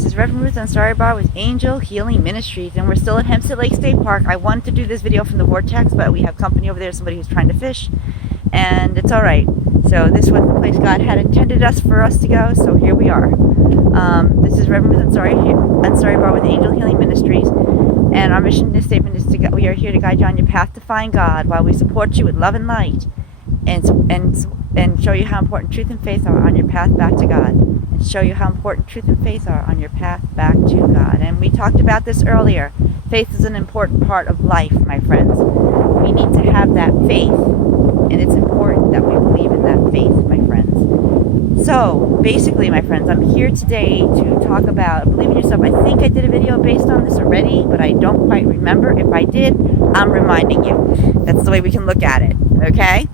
This is Reverend Ruth Ansari Bar with Angel Healing Ministries, and we're still at Hempstead Lake State Park. I wanted to do this video from the vortex, but we have company over there, somebody who's trying to fish, and it's all right. So this was the place God had intended for us to go, so here we are. This is Reverend Ruth Ansari Bar with Angel Healing Ministries, and our mission statement is we are here to guide you on your path to find God while we support you with love and light, and show you how important truth and faith are on your path back to God. And show you how important truth and faith are on your path back to God. And we talked about this earlier. Faith is an important part of life, my friends. We need to have that faith, and it's important that we believe in that faith, my friends. So, basically, my friends, I'm here today to talk about believe in yourself. I think I did a video based on this already, but I don't quite remember. If I did, I'm reminding you. That's the way we can look at it, okay?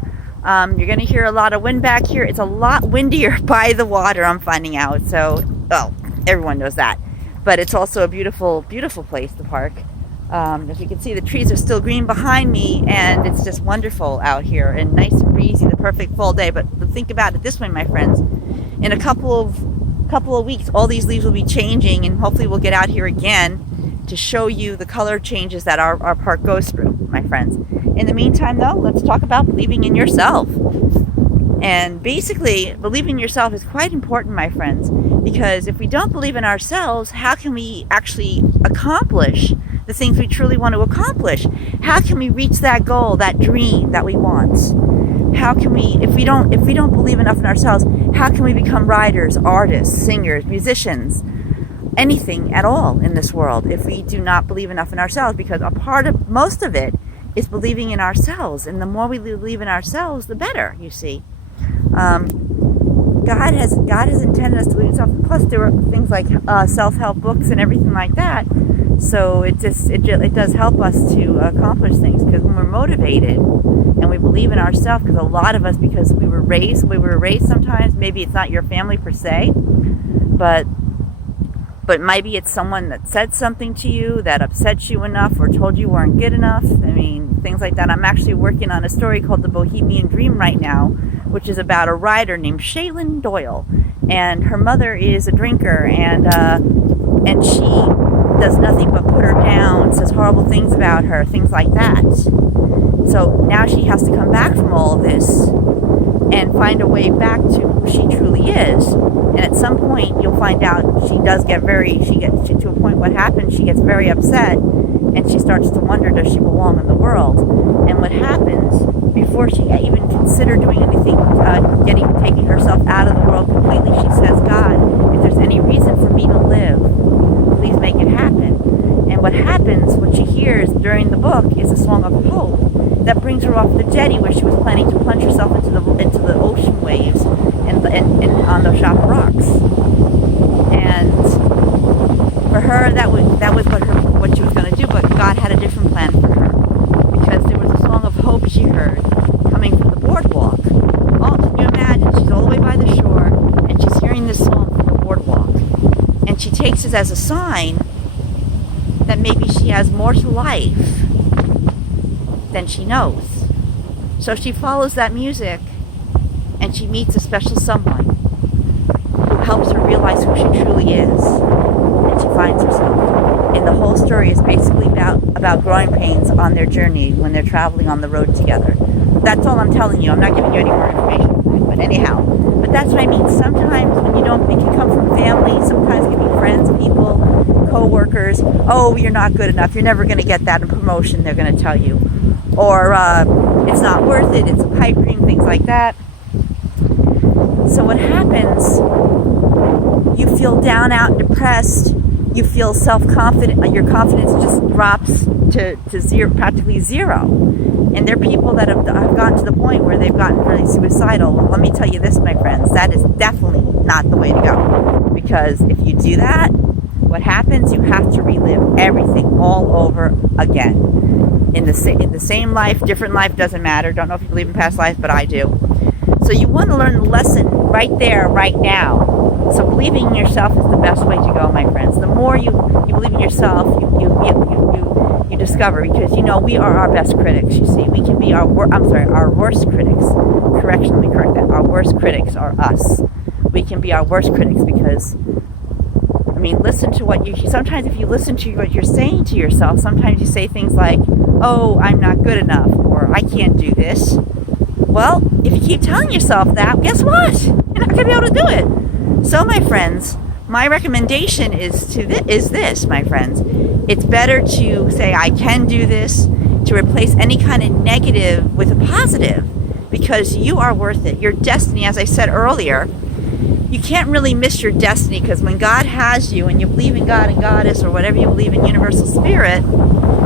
You're going to hear a lot of wind back here. It's a lot windier by the water, I'm finding out. So, well, everyone knows that. But it's also a beautiful, beautiful place, the park. As you can see, the trees are still green behind me, and it's just wonderful out here and nice and breezy, the perfect fall day. But think about it this way, my friends. In a couple of weeks, all these leaves will be changing, and hopefully we'll get out here again to show you the color changes that our park goes through, my friends. In the meantime, though, let's talk about believing in yourself. And basically, believing in yourself is quite important, my friends, because if we don't believe in ourselves, how can we actually accomplish the things we truly want to accomplish? How can we reach that goal, that dream that we want? How can we, if we don't believe enough in ourselves, how can we become writers, artists, singers, musicians, anything at all in this world if we do not believe enough in ourselves? Because most of it is believing in ourselves, and the more we believe in ourselves, the better, you see. God has intended us to believe in ourselves. Plus, there are things like self-help books and everything like that. So it does help us to accomplish things, because when we're motivated and we believe in ourselves, because a lot of us, because we were raised sometimes, maybe it's not your family per se, but maybe it's someone that said something to you that upset you enough or told you weren't good enough. I mean, things like that. I'm actually working on a story called The Bohemian Dream right now, which is about a writer named Shailene Doyle. And her mother is a drinker, and she does nothing but put her down, says horrible things about her, things like that. So now she has to come back from all of this and find a way back to who she truly is. And at some point, you'll find out she gets to a point, what happens, she gets very upset, and she starts to wonder, does she belong in the world? And what happens, before she even considered doing anything, taking herself out of the world completely, she says, God, if there's any reason for me to live, please make it happen. And what happens, what she hears during the book, is a song of hope that brings her off the jetty where she was planning to plunge herself into the ocean waves and on those sharp rocks. And for her, that was what she was going to do. But God had a different plan for her, because there was a song of hope she heard coming from the boardwalk. Oh, can you imagine? She's all the way by the shore, and she's hearing this song from the boardwalk, and she takes it as a sign that maybe she has more to life than she knows. So she follows that music, and she meets a special someone who helps her realize who she truly is, and she finds herself. And the whole story is basically about growing pains on their journey when they're traveling on the road together. That's all I'm telling you. I'm not giving you any more information, but anyhow. But that's what I mean. Sometimes when it can come from family, sometimes it can be friends, people, co-workers. Oh, you're not good enough. You're never going to get that promotion, they're going to tell you. Or it's not worth it. It's a pipe dream, things like that. So what happens, you feel down, out, depressed. You feel self-confident. Your confidence just drops to zero, practically zero. And there are people that have gotten to the point where they've gotten really suicidal. Well, let me tell you this, my friends, that is definitely not the way to go. Because if you do that, what happens, you have to relive everything all over again. In the same life, different life, doesn't matter. Don't know if you believe in past life, but I do. So you want to learn the lesson right there, right now. So believing in yourself is the best way to go, my friends. The more you believe in yourself, you discover, because we are our best critics. You see, we can be our worst critics. Correction, let me correct that. Our worst critics are us. We can be our worst critics, because mean, listen to what sometimes if you listen to what you're saying to yourself, sometimes you say things like, oh, I'm not good enough, or I can't do this. Well, if you keep telling yourself that, guess what? You're not going to be able to do it. So, my friends, my recommendation is this, my friends. It's better to say, I can do this, to replace any kind of negative with a positive, because you are worth it. Your destiny, as I said earlier, you can't really miss your destiny, because when God has you and you believe in God and Goddess, or whatever you believe in, universal spirit,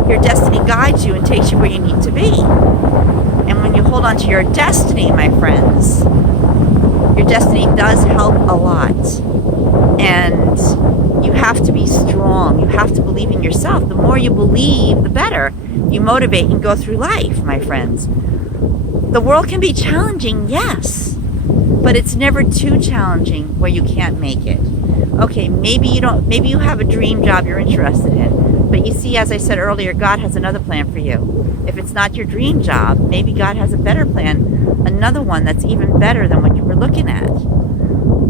your destiny guides you and takes you where you need to be. And when you hold on to your destiny, my friends, your destiny does help a lot. And you have to be strong. You have to believe in yourself. The more you believe, the better you motivate and go through life, my friends. The world can be challenging, yes, but it's never too challenging where you can't make it. Okay, maybe you have a dream job you're interested in, but you see, as I said earlier, God has another plan for you. If it's not your dream job, maybe God has a better plan, another one that's even better than what you were looking at.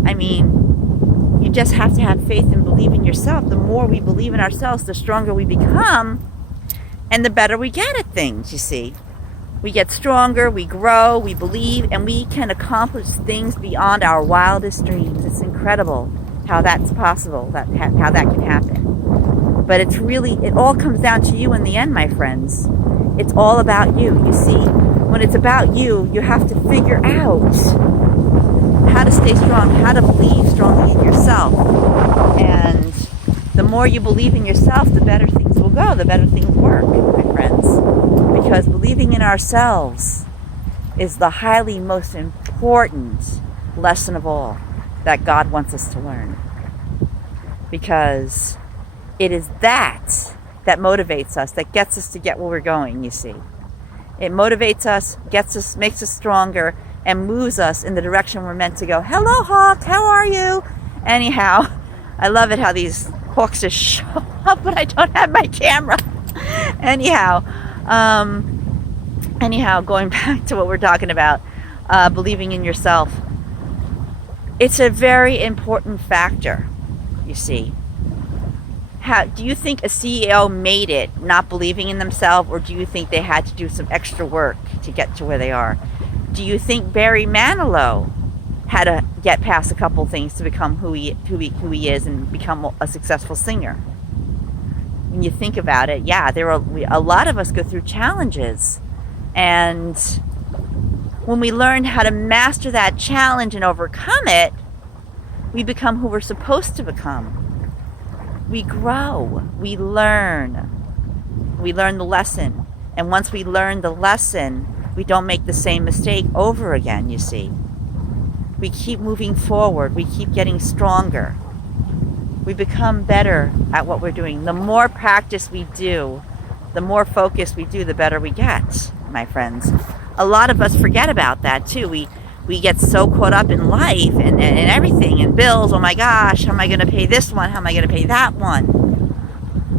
I mean, you just have to have faith and believe in yourself. The more we believe in ourselves, the stronger we become, and the better we get at things, you see. We get stronger, we grow, we believe, and we can accomplish things beyond our wildest dreams. It's incredible how that's possible, how that can happen. But it all comes down to you in the end, my friends. It's all about you. You see, when it's about you, you have to figure out how to stay strong, how to believe strongly in yourself. And the more you believe in yourself, the better things will go, the better things work, my friends. Because believing in ourselves is the highly most important lesson of all that God wants us to learn. Because it is that motivates us, that gets us to get where we're going, you see. It motivates us, makes us stronger, and moves us in the direction we're meant to go. Hello, Hawk, how are you? Anyhow, I love it how these hawks just show up when I don't have my camera. Anyhow, going back to what we're talking about, believing in yourself. It's a very important factor, you see. Do you think a CEO made it not believing in themselves, or do you think they had to do some extra work to get to where they are? Do you think Barry Manilow had to get past a couple things to become who he is and become a successful singer? When you think about it, yeah, a lot of us go through challenges, and when we learn how to master that challenge and overcome it, we become who we're supposed to become. We grow, we learn the lesson, and once we learn the lesson, we don't make the same mistake over again, you see. We keep moving forward, we keep getting stronger. We become better at what we're doing. The more practice we do, the more focus we do, the better we get, my friends. A lot of us forget about that too. We get so caught up in life and everything, and bills. Oh my gosh, how am I going to pay this one? How am I going to pay that one?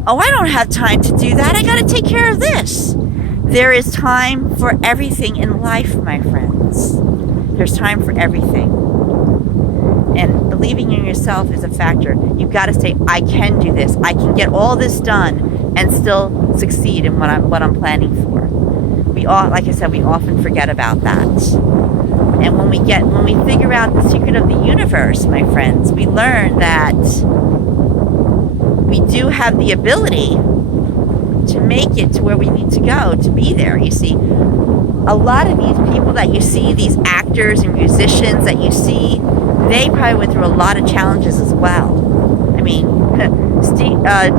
Oh, I don't have time to do that. I got to take care of this. There is time for everything in life, my friends. There's time for everything. And believing in yourself is a factor. You've got to say, I can do this. I can get all this done and still succeed in what I'm planning for. Like I said, we often forget about that. And when we figure out the secret of the universe, my friends, we learn that we do have the ability to make it to where we need to go, to be there. You see, a lot of these people that you see, these actors and musicians that you see, they probably went through a lot of challenges as well. I mean,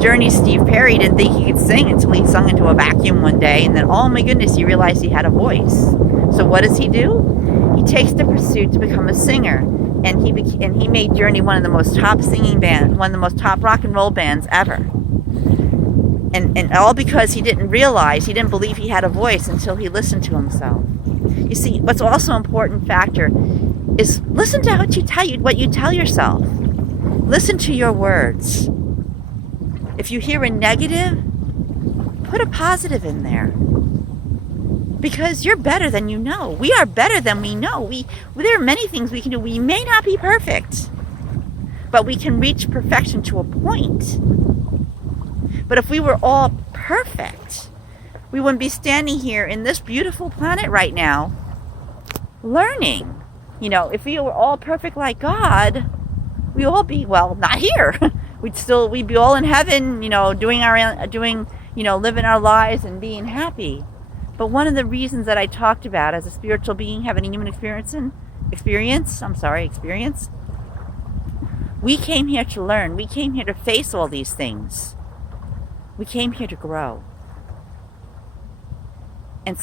Journey's Steve Perry didn't think he could sing until he sung into a vacuum one day, and then, oh my goodness, he realized he had a voice. So what does he do? He takes the pursuit to become a singer, and he made Journey one of the most top singing bands, one of the most top rock and roll bands ever. And all because he didn't believe he had a voice until he listened to himself. You see, what's also an important factor is listen to what you tell yourself. Listen to your words. If you hear a negative, put a positive in there. Because you're better than you know. We are better than we know. There are many things we can do. We may not be perfect, but we can reach perfection to a point. But if we were all perfect, we wouldn't be standing here in this beautiful planet right now learning. You know, if we were all perfect like God, we'd all be, well, not here. We'd be all in heaven, you know, living our lives and being happy. But one of the reasons that I talked about as a spiritual being having a human experience, we came here to learn. We came here to face all these things. We came here to grow. And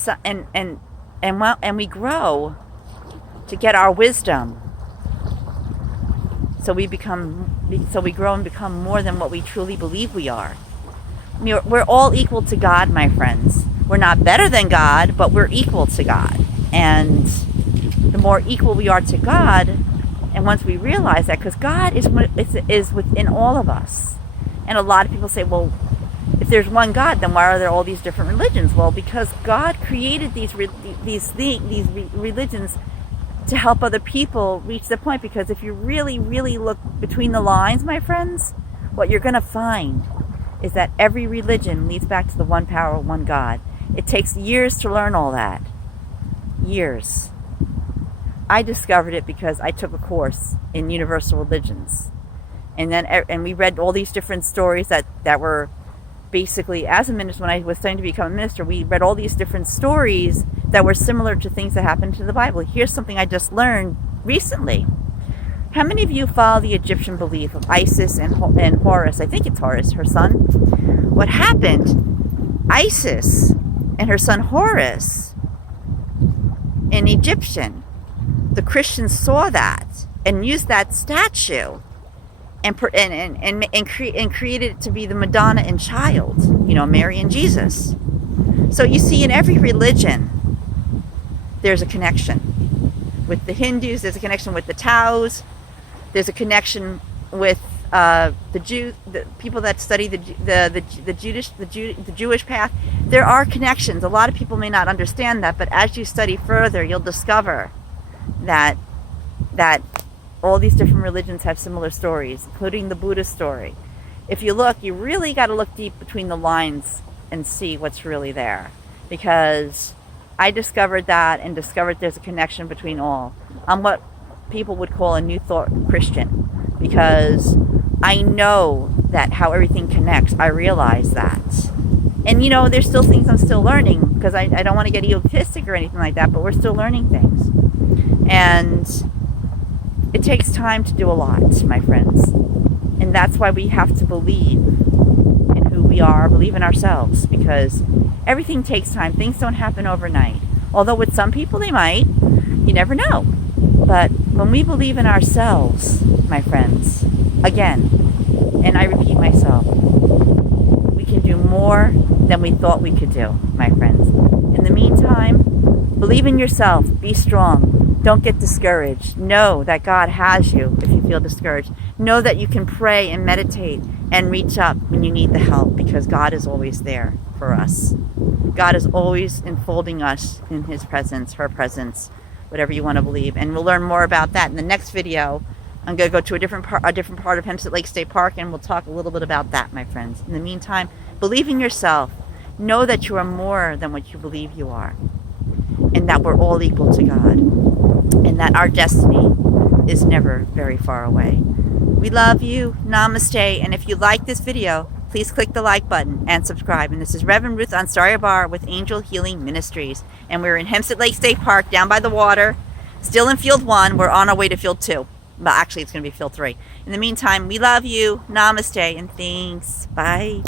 we grow to get our wisdom. So we grow and become more than what we truly believe we are. I mean, we're all equal to God, my friends. We're not better than God, but we're equal to God. And the more equal we are to God, and once we realize that, because God is within all of us. And a lot of people say, well, if there's one God, then why are there all these different religions? Well, because God created these religions to help other people reach the point. Because if you really, really look between the lines, my friends, what you're going to find is that every religion leads back to the one power, one God. It takes years to learn all that. Years. I discovered it because I took a course in universal religions. And we read all these different stories that were basically, as a minister, when I was starting to become a minister, we read all these different stories that were similar to things that happened in the Bible. Here's something I just learned recently. How many of you follow the Egyptian belief of Isis and Horus? I think it's Horus, her son. What happened? Isis and her son Horus, an Egyptian, the Christians saw that and used that statue and created it to be the Madonna and child, you know, Mary and Jesus. So you see, in every religion, there's a connection. With the Hindus, there's a connection with the Taoists. There's a connection with the people that study the Jewish path. There are connections. A lot of people may not understand that, but as you study further, you'll discover that all these different religions have similar stories, including the Buddhist story. If you look, you really got to look deep between the lines and see what's really there. Because I discovered that and discovered there's a connection between all. I'm what people would call a New Thought Christian, because I know that how everything connects. I realize that. And you know, there's still things I'm still learning, because I don't want to get egotistic or anything like that, but we're still learning things. And it takes time to do a lot, my friends. And that's why we have to believe in who we are, believe in ourselves, because everything takes time. Things don't happen overnight. Although with some people they might. You never know. But when we believe in ourselves, my friends, again, and I repeat myself, we can do more than we thought we could do, my friends. In the meantime, believe in yourself. Be strong. Don't get discouraged. Know that God has you if you feel discouraged. Know that you can pray and meditate and reach up when you need the help, because God is always there for us. God is always enfolding us in His presence, her presence, whatever you want to believe. And we'll learn more about that in the next video. I'm going to go to a different part of Hempstead Lake State Park, and we'll talk a little bit about that, my friends. In the meantime, believe in yourself. Know that you are more than what you believe you are, and that we're all equal to God, and that our destiny is never very far away. We love you. Namaste. And if you like this video, please click the like button and subscribe. And this is Reverend Ruth Ansari with Angel Healing Ministries. And we're in Hempstead Lake State Park, down by the water, still in Field 1. We're on our way to Field 2. Well, actually, it's going to be Field 3. In the meantime, we love you. Namaste and thanks. Bye.